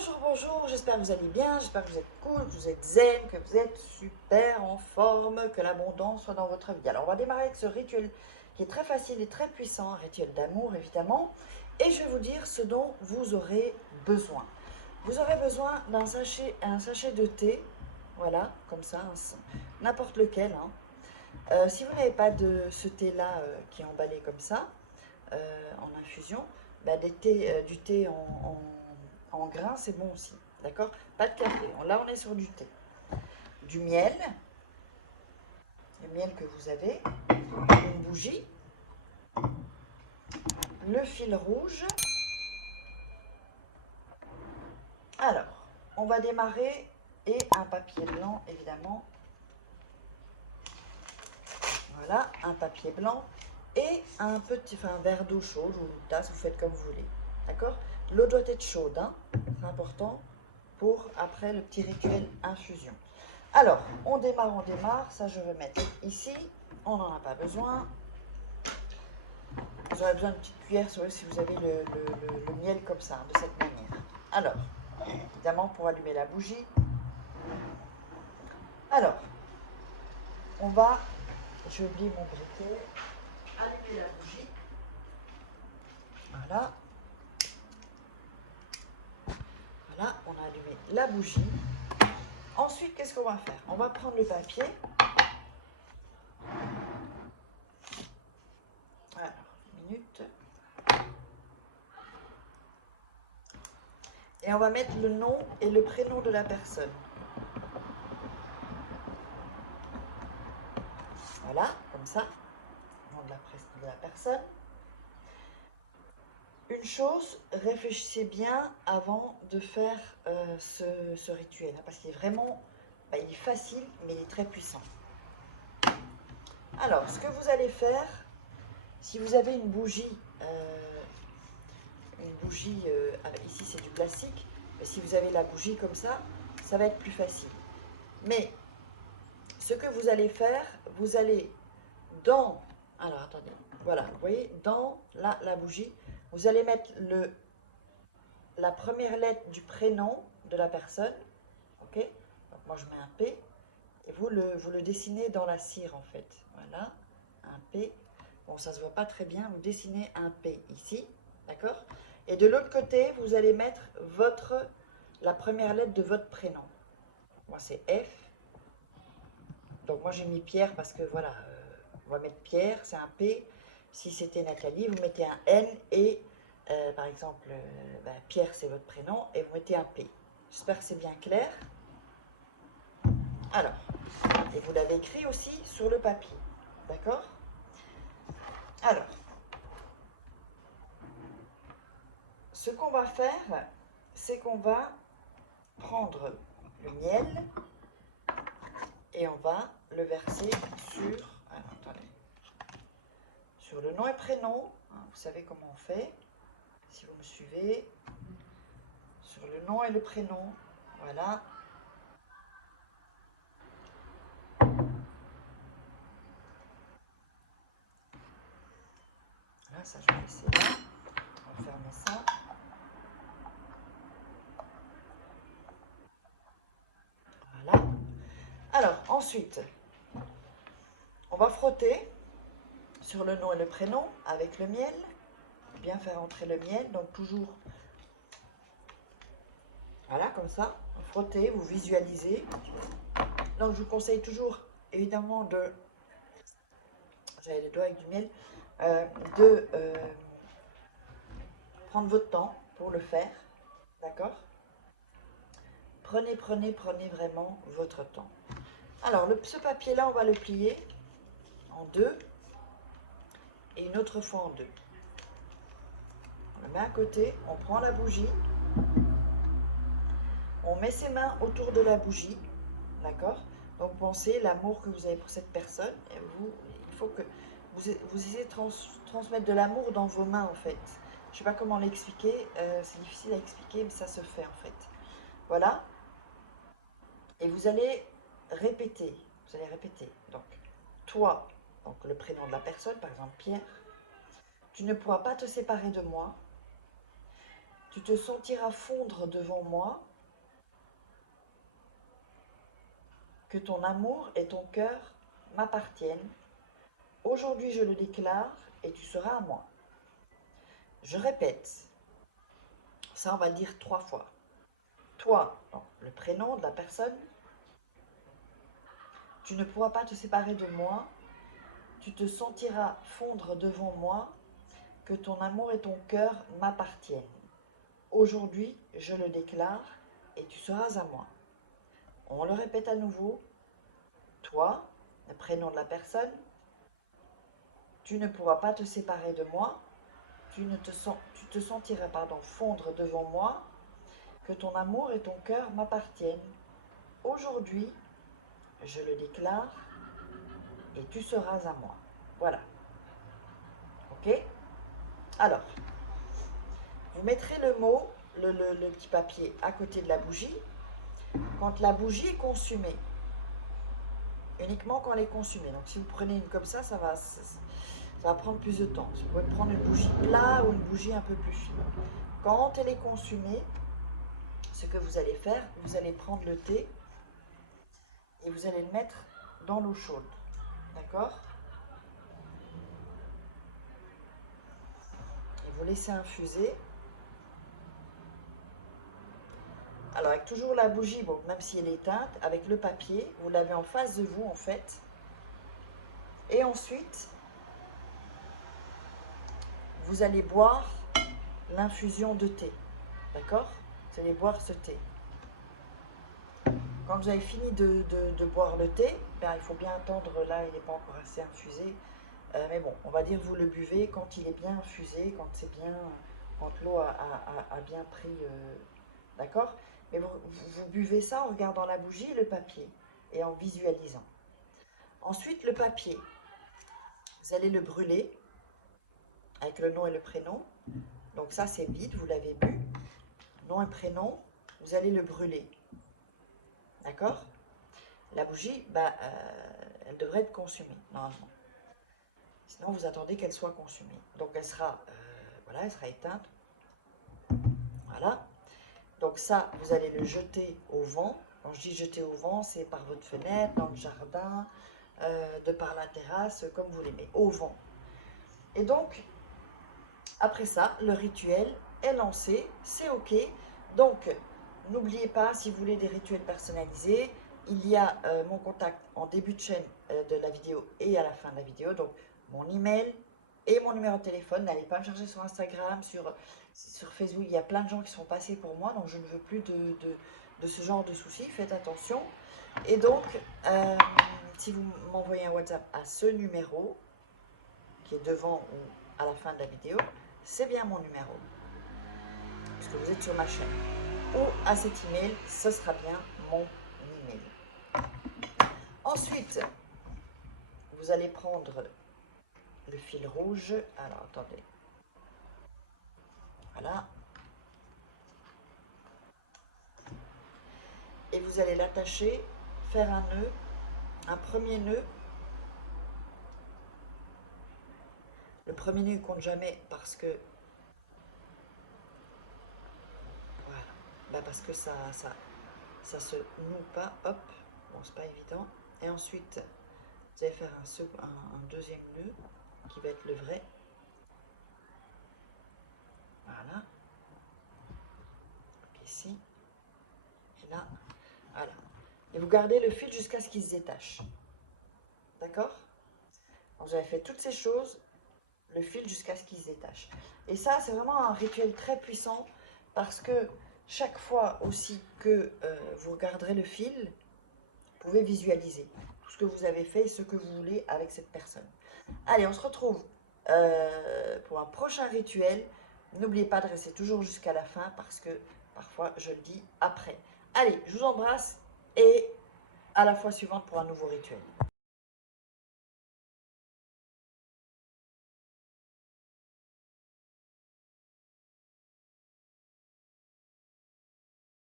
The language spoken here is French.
Bonjour, bonjour, j'espère que vous allez bien, j'espère que vous êtes cool, que vous êtes zen, que vous êtes super en forme, que l'abondance soit dans votre vie. Alors on va démarrer avec ce rituel qui est très facile et très puissant, un rituel d'amour évidemment, et je vais vous dire ce dont vous aurez besoin. Vous aurez besoin un sachet de thé, voilà, comme ça, n'importe lequel. Si vous n'avez pas de ce thé-là qui est emballé comme ça, en infusion, bah, du thé en grains, c'est bon aussi. D'accord? Pas de café. Là, on est sur du thé. Du miel, le miel que vous avez, une bougie, le fil rouge. Alors, on va démarrer et un papier blanc, évidemment. Voilà, un papier blanc et un verre d'eau chaude ou une tasse, vous faites comme vous voulez. D'accord? L'eau doit être chaude, hein, c'est important pour après le petit rituel infusion. Alors, on démarre, ça je vais mettre ici, on n'en a pas besoin. Vous aurez besoin d'une petite cuillère si vous avez le miel comme ça, de cette manière. Alors, évidemment pour allumer la bougie. Alors, j'ai oublié mon briquet, allumer la bougie. Voilà. Voilà, on a allumé la bougie. Ensuite, qu'est-ce qu'on va faire? On va prendre le papier. Alors, une minute. Et on va mettre le nom et le prénom de la personne. Voilà, comme ça. Le nom de la personne. Une chose, réfléchissez bien avant de faire ce rituel, parce qu'il est vraiment, il est facile, mais il est très puissant. Alors, ce que vous allez faire, si vous avez une bougie, ici c'est du plastique, mais si vous avez la bougie comme ça va être plus facile. Mais ce que vous allez faire, vous allez alors attendez, voilà, vous voyez, dans la bougie, vous allez mettre la première lettre du prénom de la personne, ok? Donc moi je mets un P, et vous le dessinez dans la cire en fait, voilà, un P. Bon, ça se voit pas très bien, vous dessinez un P ici, d'accord? Et de l'autre côté, vous allez mettre la première lettre de votre prénom. Moi c'est F, donc moi j'ai mis Pierre parce que voilà, on va mettre Pierre, c'est un P. Si c'était Nathalie, vous mettez un N et par exemple, Pierre c'est votre prénom et vous mettez un P. J'espère que c'est bien clair. Alors, et vous l'avez écrit aussi sur le papier, d'accord? Alors, ce qu'on va faire, c'est qu'on va prendre le miel et on va le verser sur le nom et prénom. Vous savez comment on fait, si vous me suivez. Sur le nom et le prénom, voilà. Voilà, ça je vais laisser là. On va fermer ça. Voilà. Alors, ensuite, on va frotter sur le nom et le prénom avec le miel. Bien faire entrer le miel, donc toujours, voilà, comme ça. Vous frottez, vous visualisez. Donc, je vous conseille toujours, évidemment, j'avais les doigts avec du miel, de prendre votre temps pour le faire, d'accord? Prenez vraiment votre temps. Alors, ce papier-là, on va le plier en deux et une autre fois en deux. On le met à côté, on prend la bougie, on met ses mains autour de la bougie, d'accord? Donc pensez l'amour que vous avez pour cette personne. Et il faut que vous essayez de transmettre de l'amour dans vos mains en fait. Je ne sais pas comment l'expliquer, c'est difficile à expliquer, mais ça se fait en fait. Voilà. Et vous allez répéter. Donc, toi, donc le prénom de la personne, par exemple Pierre, tu ne pourras pas te séparer de moi. Tu te sentiras fondre devant moi, que ton amour et ton cœur m'appartiennent. Aujourd'hui, je le déclare et tu seras à moi. Je répète, ça on va le dire 3 fois. Toi, donc, le prénom de la personne, tu ne pourras pas te séparer de moi, tu te sentiras fondre devant moi, que ton amour et ton cœur m'appartiennent. Aujourd'hui, je le déclare et tu seras à moi. On le répète à nouveau. Toi, le prénom de la personne, tu ne pourras pas te séparer de moi, tu te sentiras fondre devant moi, que ton amour et ton cœur m'appartiennent. Aujourd'hui, je le déclare et tu seras à moi. Voilà. Ok? Alors, vous mettrez le mot, le petit papier à côté de la bougie, quand la bougie est consumée. Uniquement quand elle est consumée. Donc si vous prenez une comme ça va prendre plus de temps. Vous pouvez prendre une bougie plate ou une bougie un peu plus fine. Quand elle est consumée, ce que vous allez faire, vous allez prendre le thé et vous allez le mettre dans l'eau chaude. D'accord? Et vous laissez infuser. Alors avec toujours la bougie, bon, même si elle est éteinte, avec le papier, vous l'avez en face de vous en fait. Et ensuite, vous allez boire l'infusion de thé. D'accord? Vous allez boire ce thé. Quand vous avez fini de boire le thé, ben, il faut bien attendre, là il n'est pas encore assez infusé. Mais bon, on va dire vous le buvez quand il est bien infusé, quand c'est bien, quand l'eau a bien pris, d'accord? Mais vous buvez ça en regardant la bougie et le papier et en visualisant. Ensuite, le papier, vous allez le brûler avec le nom et le prénom. Donc ça c'est vide, vous l'avez bu. Nom et prénom, vous allez le brûler. D'accord? La bougie, bah, elle devrait être consumée, normalement. Sinon, vous attendez qu'elle soit consumée. Donc, elle sera, voilà, elle sera éteinte. Voilà. Donc ça, vous allez le jeter au vent. Quand je dis jeter au vent, c'est par votre fenêtre, dans le jardin, de par la terrasse, comme vous l'aimez, au vent. Et donc, après ça, le rituel est lancé, c'est OK. Donc, n'oubliez pas, si vous voulez des rituels personnalisés, il y a mon contact en début de chaîne de la vidéo et à la fin de la vidéo. Donc, mon email et mon numéro de téléphone. N'allez pas me chercher sur Instagram, sur Facebook. Il y a plein de gens qui sont passés pour moi, donc je ne veux plus de ce genre de soucis. Faites attention. Et donc, si vous m'envoyez un WhatsApp à ce numéro, qui est devant ou à la fin de la vidéo, c'est bien mon numéro, puisque vous êtes sur ma chaîne. Ou à cet email, ce sera bien mon email. Ensuite, vous allez prendre le fil rouge. Alors, attendez. Voilà. Et vous allez l'attacher, faire un nœud, un premier nœud. Le premier nœud ne compte jamais parce que voilà, bah parce que ça se noue pas, hop, bon c'est pas évident. Et ensuite, vous allez faire un deuxième nœud qui va être le vrai. Voilà. Ici. Et là. Voilà. Et vous gardez le fil jusqu'à ce qu'il se détache. D'accord? Vous avez fait toutes ces choses, le fil jusqu'à ce qu'il se détache. Et ça, c'est vraiment un rituel très puissant parce que chaque fois aussi que vous regarderez le fil, vous pouvez visualiser tout ce que vous avez fait et ce que vous voulez avec cette personne. Allez, on se retrouve pour un prochain rituel. N'oubliez pas de rester toujours jusqu'à la fin parce que parfois je le dis après. Allez, je vous embrasse et à la fois suivante pour un nouveau rituel.